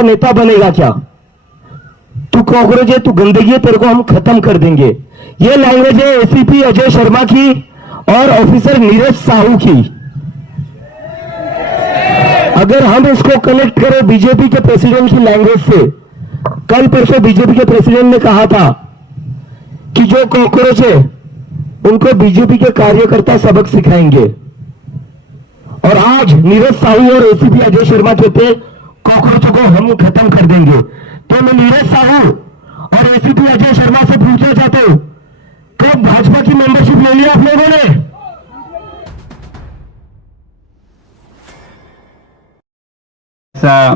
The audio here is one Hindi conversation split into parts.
नेता बनेगा क्या? तू कॉकरोच है, तू गंदगी है, तेरे को हम खत्म कर देंगे। ये लैंग्वेज है एसीपी अजय शर्मा की और ऑफिसर नीरज साहू की। अगर हम इसको कनेक्ट करें बीजेपी के प्रेसिडेंट की लैंग्वेज से, कल परसों बीजेपी के प्रेसिडेंट ने कहा था कि जो कॉकरोच है उनको बीजेपी के कार्यकर्ता सबक सिखाएंगे, और आज नीरज साहू और एसीपी अजय शर्मा कहते कॉकरोचों को हम खत्म कर देंगे। तो मैं नीरज साहू और एसीपी अजय शर्मा से पूछना चाहता हूं, कब भाजपा की मेंबरशिप ले लिया आप लोगों ने?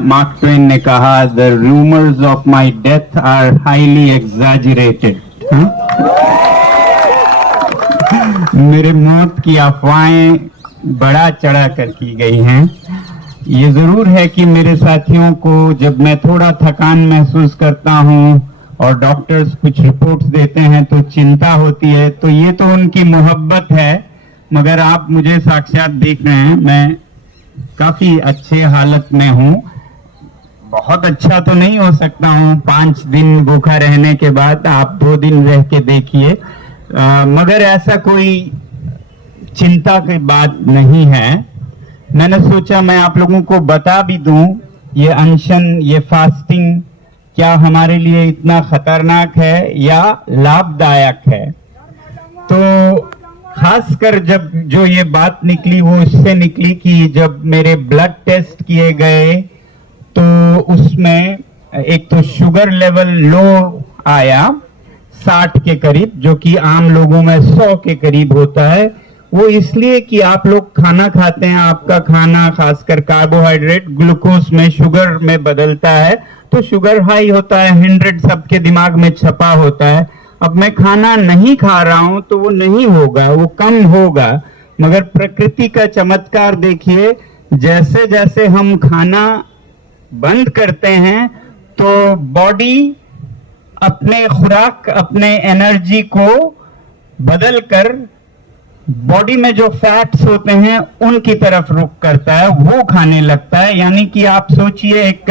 मार्क ट्वेन ने कहा, the rumours of my death are highly exaggerated. मेरे मौत की अफवाहें बढ़ा चढ़ा कर की गई हैं। ये जरूर है कि मेरे साथियों को जब मैं थोड़ा थकान महसूस करता हूं और डॉक्टर्स कुछ रिपोर्ट्स देते हैं तो चिंता होती है, तो ये तो उनकी मोहब्बत है। मगर आप मुझे साक्षात देख रहे हैं, मैं काफी अच्छे हालत में हूं। बहुत अच्छा तो नहीं हो सकता हूं 5 दिन भूखा रहने के बाद, आप 2 दिन रह के देखिए। मगर ऐसा कोई चिंता की बात नहीं है। मैंने सोचा मैं आप लोगों को बता भी दूं, ये अनशन, ये फास्टिंग क्या हमारे लिए इतना खतरनाक है या लाभदायक है। तो खासकर जब जो ये बात निकली वो इससे निकली कि जब मेरे ब्लड टेस्ट किए गए तो उसमें एक तो शुगर लेवल लो आया 60 के करीब, जो कि आम लोगों में 100 के करीब होता है। वो इसलिए कि आप लोग खाना खाते हैं, आपका खाना खासकर कार्बोहाइड्रेट ग्लूकोज में शुगर में बदलता है, तो शुगर हाई होता है, 100 सबके दिमाग में छपा होता है। अब मैं खाना नहीं खा रहा हूं तो वो नहीं होगा, वो कम होगा। मगर प्रकृति का चमत्कार देखिए, जैसे जैसे हम खाना बंद करते हैं तो बॉडी अपने खुराक, अपने एनर्जी को बदल कर बॉडी में जो फैट्स होते हैं उनकी तरफ रुख करता है, वो खाने लगता है। यानी कि आप सोचिए एक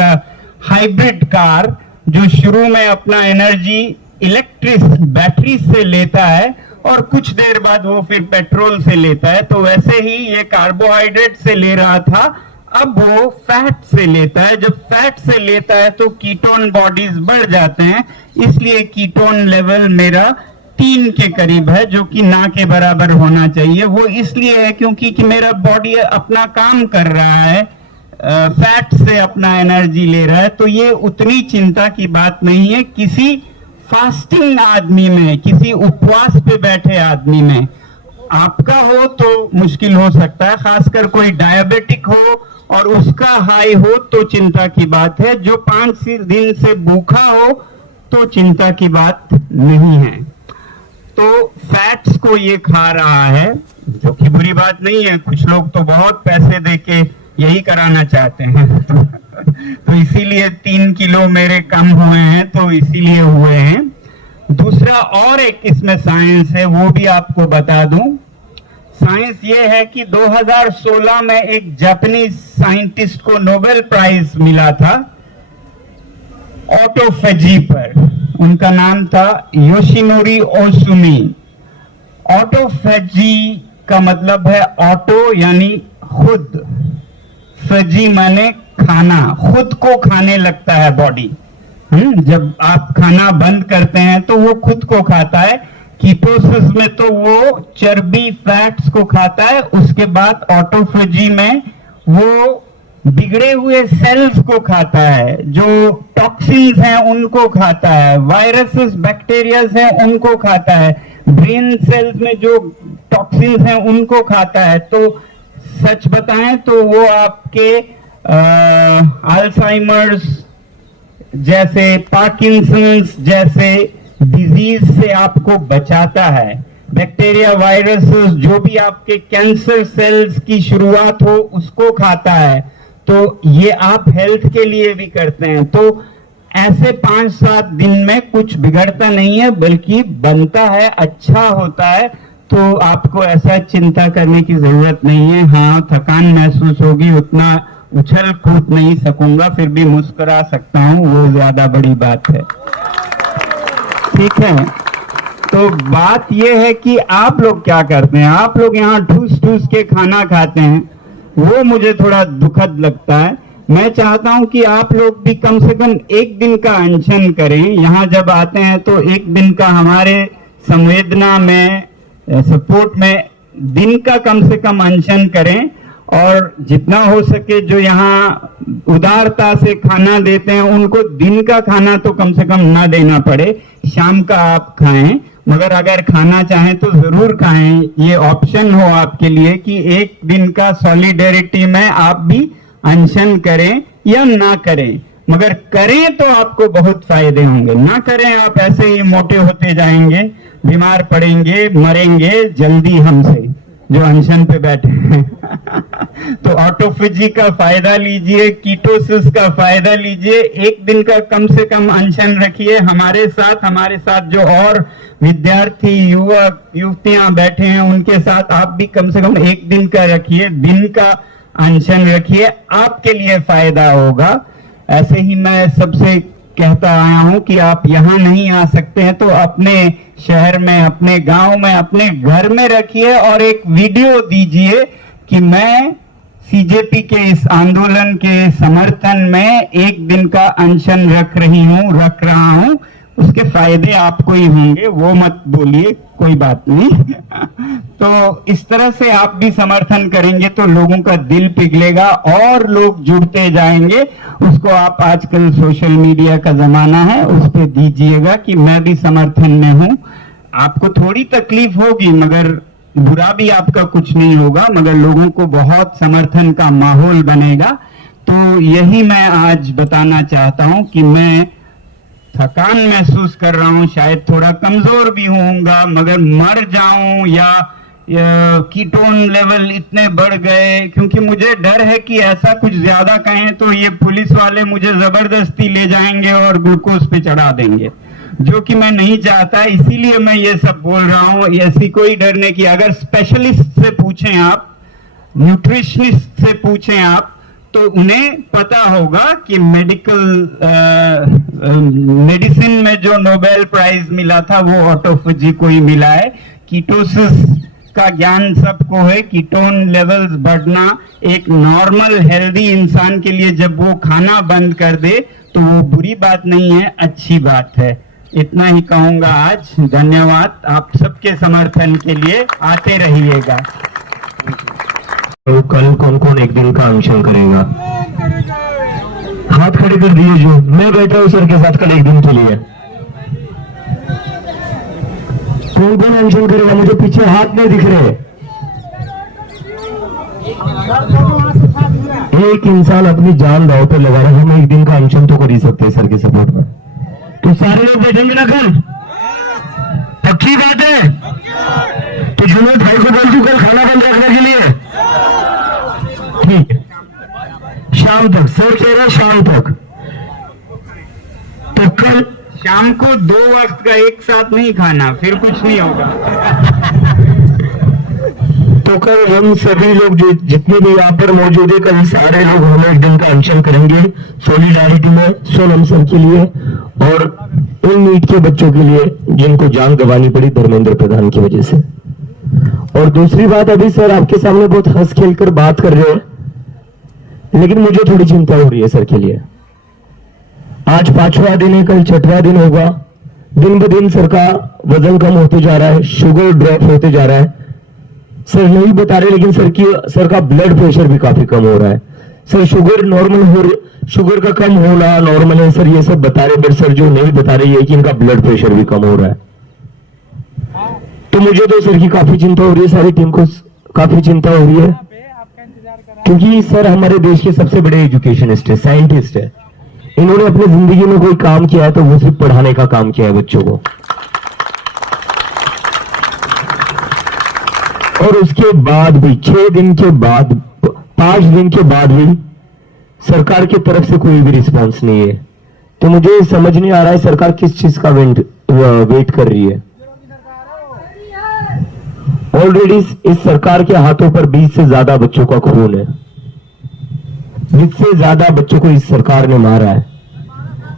हाइब्रिड कार जो शुरू में अपना एनर्जी इलेक्ट्रिक बैटरी से लेता है और कुछ देर बाद वो फिर पेट्रोल से लेता है, तो वैसे ही ये कार्बोहाइड्रेट से ले रहा था, अब वो फैट से लेता है। जब फैट से लेता है तो कीटोन बॉडीज बढ़ जाते हैं, इसलिए कीटोन लेवल मेरा 3 के करीब है, जो कि ना के बराबर होना चाहिए। वो इसलिए है क्योंकि कि मेरा बॉडी अपना काम कर रहा है, फैट से अपना एनर्जी ले रहा है। तो ये उतनी चिंता की बात नहीं है किसी फास्टिंग आदमी में, किसी उपवास पे बैठे आदमी में। आपका हो तो मुश्किल हो सकता है, खासकर कोई डायबिटिक हो और उसका हाई हो तो चिंता की बात है। जो 5 दिन से भूखा हो तो चिंता की बात नहीं है। तो फैट्स को ये खा रहा है, जो कि बुरी बात नहीं है। कुछ लोग तो बहुत पैसे देके यही कराना चाहते हैं तो इसीलिए 3 किलो मेरे कम हुए हैं, तो इसीलिए हुए हैं। दूसरा और एक इसमें साइंस है, वो भी आपको बता दूं। साइंस ये है कि 2016 में एक जापानीज साइंटिस्ट को नोबेल प्राइज मिला था ऑटोफेजी पर। उनका नाम था योशिनोरी ओसुमी। ऑटोफेजी का मतलब है ऑटो यानी खुद, फेजी माने खाना, खुद को खाने लगता है बॉडी। जब आप खाना बंद करते हैं तो वो खुद को खाता है। कीटोसिस में तो वो चर्बी फैट्स को खाता है, उसके बाद ऑटोफेजी में वो बिगड़े हुए सेल्स को खाता है, जो टॉक्सिन्स हैं उनको खाता है, वायरसेस बैक्टीरियाज हैं उनको खाता है, ब्रेन सेल्स में जो टॉक्सिन्स हैं उनको खाता है। तो सच बताएं तो वो आपके अल्जाइमर्स जैसे, पार्किंसंस जैसे डिजीज से आपको बचाता है। बैक्टीरिया, वायरसेस, जो भी आपके कैंसर सेल्स की शुरुआत हो उसको खाता है। तो ये आप हेल्थ के लिए भी करते हैं। तो ऐसे 5-7 दिन में कुछ बिगड़ता नहीं है, बल्कि बनता है, अच्छा होता है। तो आपको ऐसा चिंता करने की जरूरत नहीं है। हाँ, थकान महसूस होगी, उछल कूद नहीं सकूंगा, फिर भी मुस्कुरा सकता हूं, वो ज्यादा बड़ी बात है। ठीक है, तो बात यह है कि आप लोग क्या करते हैं, आप लोग यहाँ ठूस ठूस के खाना खाते हैं, वो मुझे थोड़ा दुखद लगता है। मैं चाहता हूं कि आप लोग भी कम से कम एक दिन का अनशन करें। यहाँ जब आते हैं तो एक दिन का हमारे संवेदना में, सपोर्ट में दिन का कम से कम अनशन करें, और जितना हो सके जो यहाँ उदारता से खाना देते हैं उनको दिन का खाना तो कम से कम ना देना पड़े, शाम का आप खाएं। मगर अगर खाना चाहें तो जरूर खाएं, ये ऑप्शन हो आपके लिए कि एक दिन का सॉलिडेरिटी में आप भी अनशन करें या ना करें। मगर करें तो आपको बहुत फायदे होंगे, ना करें आप ऐसे ही मोटे होते जाएंगे, बीमार पड़ेंगे, मरेंगे जल्दी हमसे जो अनशन पे बैठे हैं। तो ऑटोफेजी का फायदा लीजिए, कीटोसिस का फायदा लीजिए, एक दिन का कम से कम अनशन रखिए। हमारे साथ जो और विद्यार्थी, युवक, युवतियां बैठे हैं उनके साथ आप भी कम से कम एक दिन का रखिए, दिन का अनशन रखिए, आपके लिए फायदा होगा। ऐसे ही मैं सबसे कहता आया हूं कि आप यहां नहीं आ सकते हैं तो अपने शहर में, अपने गांव में, अपने घर में रखिए और एक वीडियो दीजिए कि मैं सीजेपी के इस आंदोलन के समर्थन में एक दिन का अनशन रख रहा हूं। उसके फायदे आपको ही होंगे, वो मत बोलिए, कोई बात नहीं। तो इस तरह से आप भी समर्थन करेंगे तो लोगों का दिल पिघलेगा और लोग जुड़ते जाएंगे। उसको आप, आजकल सोशल मीडिया का जमाना है, उस पे दीजिएगा कि मैं भी समर्थन में हूं। आपको थोड़ी तकलीफ होगी मगर बुरा भी आपका कुछ नहीं होगा, मगर लोगों को बहुत समर्थन का माहौल बनेगा। तो यही मैं आज बताना चाहता हूं कि मैं थकान महसूस कर रहा हूं, शायद थोड़ा कमजोर भी होऊंगा, मगर मर जाऊं या कीटोन लेवल इतने बढ़ गए, क्योंकि मुझे डर है कि ऐसा कुछ ज्यादा कहें तो ये पुलिस वाले मुझे जबरदस्ती ले जाएंगे और ग्लूकोज पे चढ़ा देंगे, जो कि मैं नहीं चाहता। इसीलिए मैं ये सब बोल रहा हूं। ऐसी कोई डरने की, अगर स्पेशलिस्ट से पूछें आप, न्यूट्रिशनिस्ट से पूछें आप, तो उन्हें पता होगा कि मेडिसिन में जो नोबेल प्राइज मिला था वो ऑटोफेजी को ही मिला है। कीटोसिस का ज्ञान सबको है, कीटोन लेवल्स बढ़ना एक नॉर्मल हेल्दी इंसान के लिए जब वो खाना बंद कर दे तो वो बुरी बात नहीं है, अच्छी बात है। इतना ही कहूंगा आज। धन्यवाद आप सबके समर्थन के लिए, आते रहिएगा। तो कल कौन कौन एक दिन का अनशन करेगा? हाथ खड़े कर दिए जो। मैं बैठा हूं सर के साथ कल एक दिन के लिए। कौन कौन अनशन करेगा? मुझे पीछे हाथ नहीं दिख रहे। एक इंसान अपनी जान दांव पे लगा रहा है, हम एक दिन का अनशन तो कर ही सकते हैं सर के सपोर्ट में। तो सारे लोग बैठेंगे ना कल? पक्की बात है? तो जुनूद भाई को बोल दूं कल खाना बंद रखने के लिए। ठीक है, शाम तक सर कह रहा, शाम तक। तो कल शाम को 2 वक्त का एक साथ नहीं खाना, फिर कुछ नहीं होगा। तो कल हम सभी लोग जो जितने भी यहाँ पर मौजूद है, कल सारे लोग हम एक दिन का अनशन करेंगे सॉलिडारिटी में, सोनम सर के लिए और उन नीट के बच्चों के लिए जिनको जान गंवानी पड़ी धर्मेंद्र प्रधान की वजह से। और दूसरी बात, अभी सर आपके सामने बहुत हंस खेल कर बात कर रहे हैं, लेकिन मुझे थोड़ी चिंता हो रही है सर के लिए। आज 5वां दिन है, कल 6वां दिन होगा। दिन ब दिन सर का वजन कम होते जा रहा है, शुगर ड्रॉप होते जा रहा है। सर नहीं बता रहे, लेकिन सर का ब्लड प्रेशर भी काफी कम हो रहा है। सर शुगर का कम होना नॉर्मल है सर, ये सब बता रहे, बट सर जो नहीं बता रहे है कि इनका ब्लड प्रेशर भी कम हो रहा है। तो मुझे तो सर की काफी चिंता हो रही है, सारी टीम को काफी चिंता हो रही है, क्योंकि सर हमारे देश के सबसे बड़े एजुकेशनिस्ट है, साइंटिस्ट है। इन्होंने अपनी जिंदगी में कोई काम किया है तो वो सिर्फ पढ़ाने का काम किया है बच्चों को। और उसके बाद भी 6 दिन के बाद, 5 दिन के बाद भी सरकार की तरफ से कोई भी रिस्पांस नहीं है। तो मुझे समझ नहीं आ रहा है सरकार किस चीज का वेट कर रही है। ऑलरेडी इस सरकार के हाथों पर 20 से ज्यादा बच्चों का खून है। जिससे ज्यादा बच्चों को इस सरकार ने मारा है।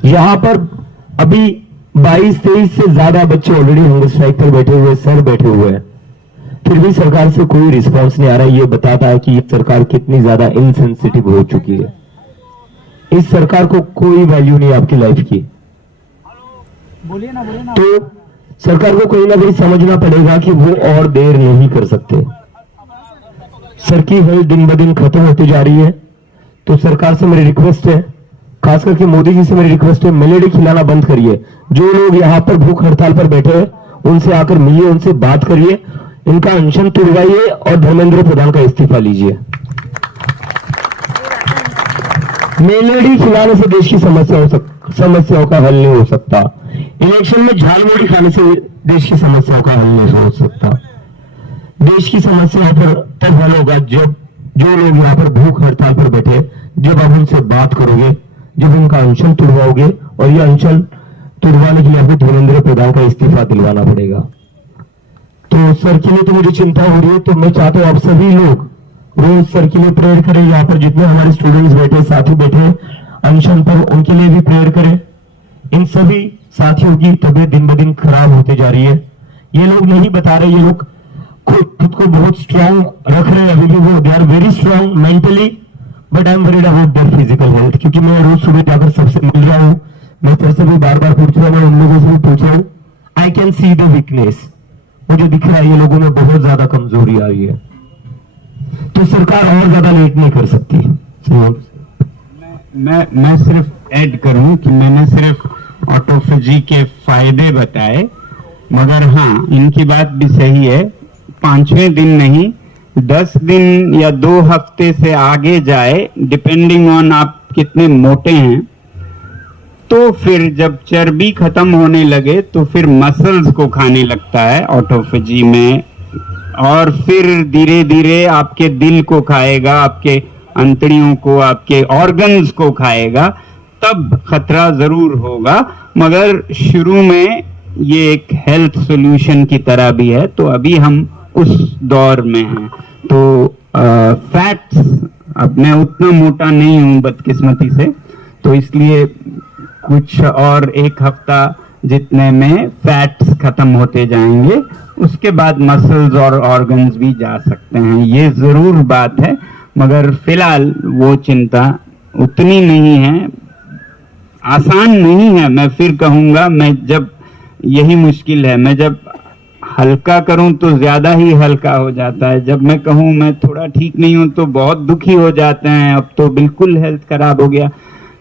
यहां पर अभी 22-23 से ज्यादा बच्चे ऑलरेडी हंगर स्ट्राइक पर बैठे हुए, सर बैठे हुए हैं, फिर भी सरकार से कोई रिस्पांस नहीं आ रहा है। ये बताता है कि ये सरकार कितनी ज्यादा इनसेंसिटिव हो चुकी है। इस सरकार को कोई वैल्यू नहीं आपकी लाइफ की। तो सरकार को कहीं ना कहीं समझना पड़ेगा कि वो और देर नहीं कर सकते। सर की हेल्थ दिन ब दिन खत्म होती जा रही है। तो सरकार से मेरी रिक्वेस्ट है, खास करके मोदी जी से मेरी रिक्वेस्ट है, मेलेडी खिलाना बंद करिए। जो लोग यहाँ पर भूख हड़ताल पर बैठे हैं उनसे आकर मिलिए, उनसे बात करिए, इनका अनशन तुड़वाइए और धर्मेंद्र प्रधान का इस्तीफा लीजिए। मेलेडी खिलाने से देश की समस्याओं का हल नहीं हो सकता। इलेक्शन में झालमुड़ी खाने से देश की समस्याओं का हल नहीं हो सकता। देश की समस्याओं पर तब हल होगा जब जो लोग यहाँ पर भूख हड़ताल पर बैठे, जब आप उनसे बात करोगे, जब उनका अनशन तुड़वाओगे, और ये अनशन तुड़वाने के लिए आपको धर्मेंद्र प्रधान का इस्तीफा दिलवाना पड़ेगा। तो सर के लिए तो मुझे चिंता हो रही है। तो मैं चाहता हूं आप सभी लोग रोज सर के लिए प्रेयर करें। यहाँ पर जितने हमारे स्टूडेंट्स बैठे, साथी बैठे अनशन पर, उनके लिए भी प्रेयर करें। इन सभी साथियों की तबीयत दिन ब दिन खराब होती जा रही है। ये लोग नहीं बता रहे, ये लोग खुद को बहुत स्ट्रांग रख रहे हैं अभी भी, वो they are very strong mentally, but I am worried about their physical health. क्योंकि मैं रोज सुबह जाकर सबसे मिल रहा हूँ, मैं सर से भी बार बार पूछ रहा हूँ, मैं उन लोगों से भी पूछ रहा हूँ। I can see the weakness, मुझे दिख रहा है ये लोगों में बहुत ज्यादा कमजोरी आ रही है। तो सरकार और ज्यादा लेट नहीं कर सकती। मैं सिर्फ ऐड करूं कि मैंने सिर्फ ऑटोफेजी के फायदे बताए, मगर हाँ इनकी बात भी सही है। 5वें दिन नहीं, 10 दिन या 2 हफ्ते से आगे जाए, डिपेंडिंग ऑन आप कितने मोटे हैं, तो फिर जब चर्बी खत्म होने लगे तो फिर मसल्स को खाने लगता है ऑटोफेजी में, और फिर धीरे धीरे आपके दिल को खाएगा, आपके अंतड़ियों को, आपके ऑर्गन्स को खाएगा। तब खतरा जरूर होगा, मगर शुरू में ये एक हेल्थ सॉल्यूशन की तरह भी है। तो अभी हम उस दौर में हैं। तो फैट्स, अब मैं उतना मोटा नहीं हूं बदकिस्मती से, तो इसलिए कुछ और 1 हफ्ता जितने में फैट्स खत्म होते जाएंगे, उसके बाद मसल्स और ऑर्गन्स भी जा सकते हैं। ये जरूर बात है, मगर फिलहाल वो चिंता उतनी नहीं है, आसान नहीं है। मैं फिर कहूंगा, मैं जब यही मुश्किल है, मैं जब हल्का करूं तो ज्यादा ही हल्का हो जाता है, जब मैं कहूं मैं थोड़ा ठीक नहीं हूं तो बहुत दुखी हो जाते हैं। अब तो बिल्कुल हेल्थ खराब हो गया।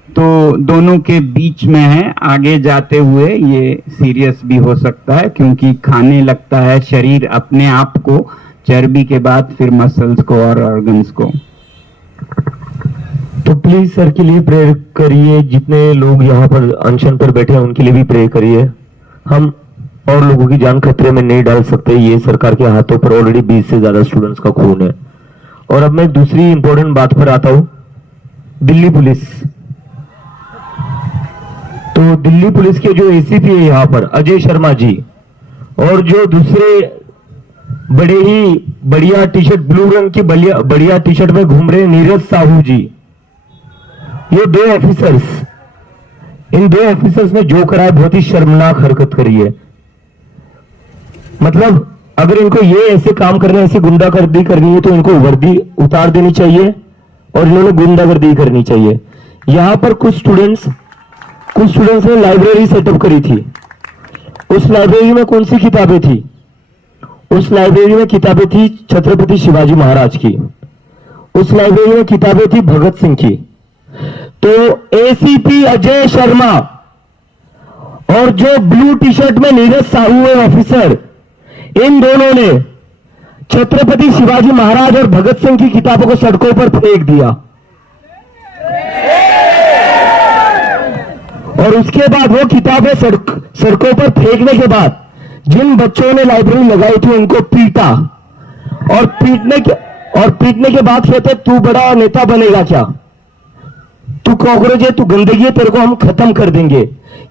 तो दोनों के बीच में है, आगे जाते हुए ये सीरियस भी हो सकता है, क्योंकि खाने लगता है शरीर अपने आप को, चर्बी के बाद फिर मसल्स को और ऑर्गन्स को। तो प्लीज सर के लिए प्रेयर करिए। जितने लोग यहाँ पर अनशन पर बैठे हैं उनके लिए भी प्रेयर करिए। हम और लोगों की जान खतरे में नहीं डाल सकते। ये सरकार के हाथों पर ऑलरेडी 20 से ज्यादा स्टूडेंट्स का खून है। और अब मैं दूसरी इंपॉर्टेंट बात पर आता हूं, दिल्ली पुलिस। तो दिल्ली पुलिस के जो एसीपी है यहाँ पर अजय शर्मा जी, और जो दूसरे बड़े ही बढ़िया टी शर्ट, ब्लू रंग की बढ़िया टी शर्ट में घूम रहे नीरज साहू जी, ये 2 ऑफिसर्स, इन 2 ऑफिसर्स ने जो करा है बहुत ही शर्मनाक हरकत करी है। मतलब अगर इनको ये ऐसे काम करने, ऐसी गुंडागर्दी करनी है तो इनको वर्दी उतार देनी चाहिए और इन्होंने गुंडागर्दी करनी चाहिए। यहां पर कुछ स्टूडेंट्स ने लाइब्रेरी सेटअप करी थी। उस लाइब्रेरी में कौन सी किताबें थी? उस लाइब्रेरी में किताबें थी छत्रपति शिवाजी महाराज की, उस लाइब्रेरी में किताबें थी भगत सिंह की। तो एसीपी अजय शर्मा और जो ब्लू टी शर्ट में नीरज साहू है ऑफिसर, इन दोनों ने छत्रपति शिवाजी महाराज और भगत सिंह की किताबों को सड़कों पर फेंक दिया। और उसके बाद वो किताबें सड़कों पर फेंकने के बाद जिन बच्चों ने लाइब्रेरी लगाई थी उनको पीटा, और पीटने के बाद कहते तू बड़ा नेता बनेगा क्या, तू कॉकरोच है, तू गंदगी है, तेरे को हम खत्म कर देंगे।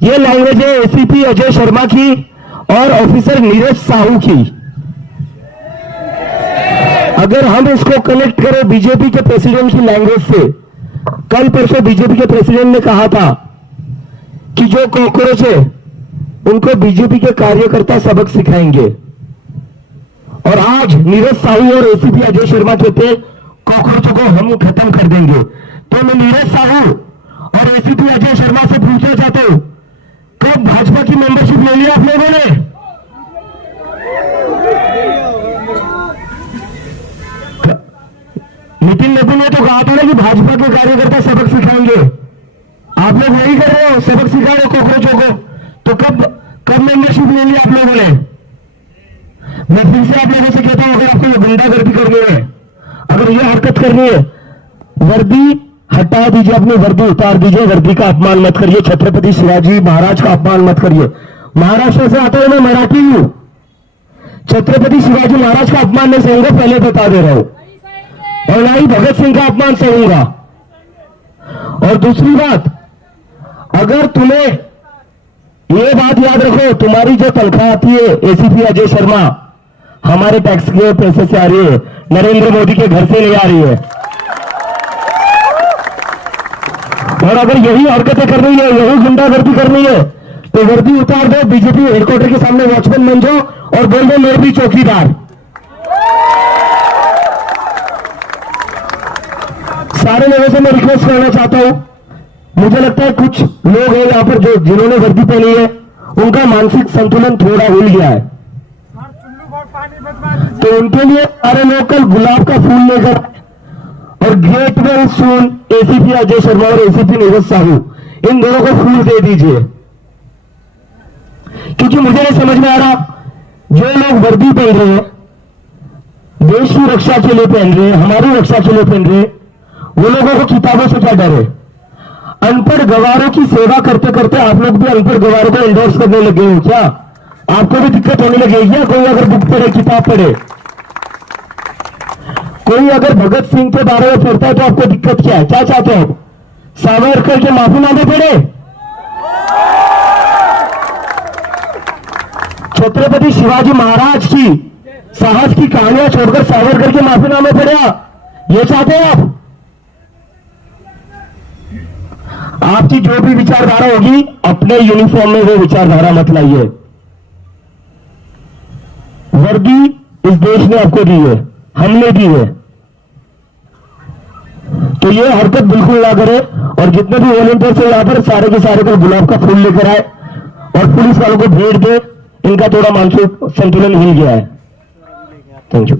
ये लैंग्वेज है एसीपी अजय शर्मा की और ऑफिसर नीरज साहू की। अगर हम इसको कनेक्ट करें बीजेपी के प्रेसिडेंट की लैंग्वेज से, कल परसों बीजेपी के प्रेसिडेंट ने कहा था कि जो कॉकरोच है उनको बीजेपी के कार्यकर्ता सबक सिखाएंगे, और आज नीरज साहू और एसीपी अजय शर्मा कहते कॉकरोचों को हम खत्म कर देंगे। तो मैं नीरज साहू और एसीपी अजय शर्मा से पूछना चाहता हूं, कब भाजपा की मेंबरशिप ले लिया आप लोगों ने? नितिन नबी ने तो कहा था ना कि भाजपा के कार्यकर्ता सबक सिखाएंगे। आप लोग वही कर रहे हो, सबक सिखा रहे हो कॉकरोचों को। तो कब मेंबरशिप ले लिया आप लोगों ने? मैं फिर से आप लोगों से कहता हूं, अगर आपको ये गुंडागर्दी करनी है, अगर ये हरकत करनी है, वर्दी हटा दीजिए, अपनी वर्दी उतार दीजिए, वर्दी का अपमान मत करिए, छत्रपति शिवाजी महाराज का अपमान मत करिए। महाराष्ट्र से आता हूं, मैं मराठी हूं, छत्रपति शिवाजी महाराज का अपमान नहीं सहूंगा, पहले बता दे रहा हूं, और ना ही भगत सिंह का अपमान सहूंगा। और दूसरी बात, अगर तुम्हें ये बात याद रखो, तुम्हारी जो तनख्वाह आती है एसीपी अजय शर्मा, हमारे टैक्स के पैसे से आ रही है, नरेंद्र मोदी के घर से नहीं आ रही है। और अगर यही हरकतें करनी है, यही गुंडागर्दी करनी है, तो वर्दी उतार दो, बीजेपी हेडक्वार्टर के सामने वॉचमैन बन जाओ और बोल दो मैं भी चौकीदार। सारे लोगों से मैं रिक्वेस्ट करना चाहता हूं, मुझे लगता है कुछ लोग हैं यहां पर जो जिन्होंने वर्दी पहनी है, उनका मानसिक संतुलन थोड़ा हिल गया है, तो उनके लिए सारे लोग कल गुलाब का फूल लेकर और great well soon ACP Ajay Sharma और एसीपी नीरज साहू, इन दोनों को फूल दे दीजिए। क्योंकि मुझे नहीं समझ में आ रहा, जो लोग वर्दी पहन रहे हैं, देश की रक्षा के लिए पहन रहे हैं, हमारी रक्षा के लिए पहन रहे हैं, वो लोगों को किताबों से क्या डर है? अनपढ़ गवारों की सेवा करते करते आप लोग भी अनपढ़ गवारों को एंडोर्स करने लगे हो क्या? आपको भी दिक्कत होने लगेगी क्या? कोई अगर बुक पढ़े, किताब पढ़े, कोई अगर भगत सिंह के बारे में पढ़ता है तो आपको दिक्कत क्या है? क्या चाहते हो? सावरकर के माफीनामे पढ़े? छत्रपति शिवाजी महाराज की साहस की कहानियां छोड़कर सावरकर के माफीनामे पढ़े? ये चाहते हो आप? आपकी जो भी विचारधारा होगी, अपने यूनिफॉर्म में वो विचारधारा मत लाइए। वर्दी इस देश ने आपको दी है, हमने दी है, तो ये हरकत बिल्कुल ना करें। और जितने भी वॉलंटियर्स है यहां पर, सारे के सारे को गुलाब का फूल लेकर आए और पुलिस वालों को भेंट दे। इनका थोड़ा मानसिक संतुलन हिल गया है। Thank you.